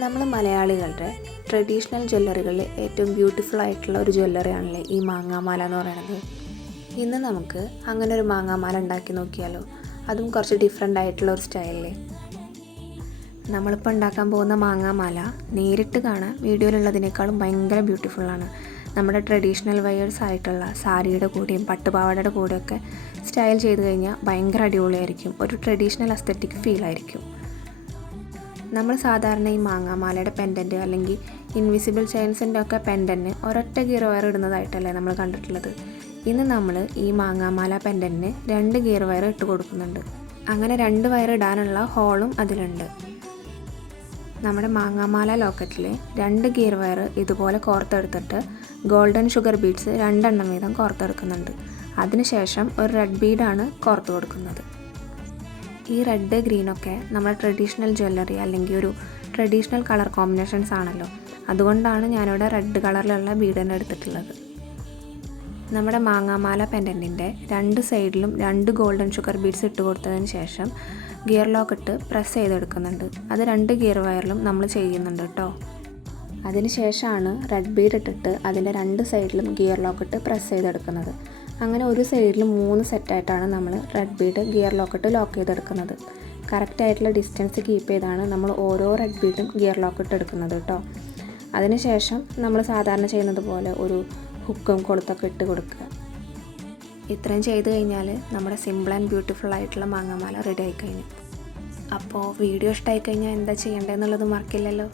നമ്മൾ മലയാളികളുടെ ട്രഡീഷണൽ ജ്വല്ലറികളിൽ ഏറ്റവും ബ്യൂട്ടിഫുൾ ആയിട്ടുള്ള ഒരു ജ്വല്ലറിയാണല്ലേ ഈ മാങ്ങാമാല എന്ന് പറയുന്നത്. ഇന്ന് നമുക്ക് അങ്ങനെ ഒരു മാങ്ങാമാല ഉണ്ടാക്കി നോക്കിയാലോ, അതും കുറച്ച് ഡിഫറെൻ്റ് ആയിട്ടുള്ള ഒരു സ്റ്റൈലിൽ. നമ്മളിപ്പോൾ ഉണ്ടാക്കാൻ പോകുന്ന മാങ്ങാമാല നേരിട്ട് കാണാൻ വീഡിയോയിലുള്ളതിനേക്കാളും ഭയങ്കര ബ്യൂട്ടിഫുള്ളാണ്. നമ്മുടെ ട്രഡീഷണൽ വെയേഴ്സ് ആയിട്ടുള്ള സാരിയുടെ കൂടെയും പട്ടുപാവാടയുടെ കൂടെയൊക്കെ സ്റ്റൈൽ ചെയ്ത് കഴിഞ്ഞാൽ ഭയങ്കര അടിപൊളിയായിരിക്കും. ഒരു ട്രഡീഷണൽ അസ്തെറ്റിക് ഫീലായിരിക്കും. നമ്മൾ സാധാരണ ഈ മാങ്ങാമാലയുടെ പെൻഡൻറ്റ് അല്ലെങ്കിൽ ഇൻവിസിബിൾ ചെയിൻസിൻ്റെ ഒക്കെ പെൻഡൻറ്റിന് ഒരൊറ്റ ഗിയർ വയർ ഇടുന്നതായിട്ടല്ലേ നമ്മൾ കണ്ടിട്ടുള്ളത്. ഇന്ന് നമ്മൾ ഈ മാങ്ങാമാല പെൻഡൻറ്റിന് 2 ഗിയർ വയർ ഇട്ട് കൊടുക്കുന്നുണ്ട്. അങ്ങനെ 2 വയർ ഇടാനുള്ള ഹോളും അതിലുണ്ട്. നമ്മുടെ മാങ്ങാമാല ലോക്കറ്റിൽ 2 ഗിയർ വയർ ഇതുപോലെ കോർത്തെടുത്തിട്ട് ഗോൾഡൻ ഷുഗർ ബീഡ്സ് 2 എണ്ണം വീതം കോർത്തെടുക്കുന്നുണ്ട്. അതിനുശേഷം ഒരു റെഡ് ബീഡാണ് കോർത്ത് കൊടുക്കുന്നത്. ഈ റെഡ് ഗ്രീനൊക്കെ നമ്മുടെ ട്രഡീഷണൽ ജ്വല്ലറി അല്ലെങ്കിൽ ഒരു ട്രഡീഷണൽ കളർ കോമ്പിനേഷൻസ് ആണല്ലോ. അതുകൊണ്ടാണ് ഞാനിവിടെ റെഡ് കളറിലുള്ള ബീഡന്നെ എടുത്തിട്ടുള്ളത്. നമ്മുടെ മാങ്ങാമാല പെൻഡൻറ്റിൻ്റെ 2 സൈഡിലും 2 ഗോൾഡൻ ഷുഗർ ബീഡ്സ് ഇട്ട് കൊടുത്തതിന് ശേഷം ഗിയർ ലോക്ക് ഇട്ട് പ്രസ് ചെയ്തെടുക്കുന്നുണ്ട്. അത് 2 ഗിയർ വയറിലും നമ്മൾ ചെയ്യുന്നുണ്ട് കേട്ടോ. അതിന് ശേഷമാണ് റെഡ് ബീഡ് ഇട്ടിട്ട് അതിൻ്റെ 2 സൈഡിലും ഗിയർ ലോക്ക് ഇട്ട് പ്രസ് ചെയ്തെടുക്കുന്നത്. അങ്ങനെ ഒരു സൈഡിൽ 3 സെറ്റായിട്ടാണ് നമ്മൾ റെഡ് ബീഡ് ഗിയർ ലോക്കിട്ട് ലോക്ക് ചെയ്തെടുക്കുന്നത്. കറക്റ്റായിട്ടുള്ള ഡിസ്റ്റൻസ് കീപ്പ് ചെയ്താണ് നമ്മൾ ഓരോ റെഡ് ബീഡും ഗിയർ ലോക്കിട്ട് എടുക്കുന്നത് കേട്ടോ. അതിനുശേഷം നമ്മൾ സാധാരണ ചെയ്യുന്നത് പോലെ ഒരു ഹുക്കും കൊളുത്തൊക്കെ ഇട്ട് കൊടുക്കുക. ഇത്രയും ചെയ്ത് കഴിഞ്ഞാൽ നമ്മുടെ സിമ്പിൾ ആൻഡ് ബ്യൂട്ടിഫുൾ ആയിട്ടുള്ള മാങ്ങാമാല റെഡി ആയി കഴിഞ്ഞു. അപ്പോൾ വീഡിയോ ഇഷ്ടമായി കഴിഞ്ഞാൽ എന്താ ചെയ്യേണ്ടതെന്നുള്ളത് മറക്കില്ലല്ലോ.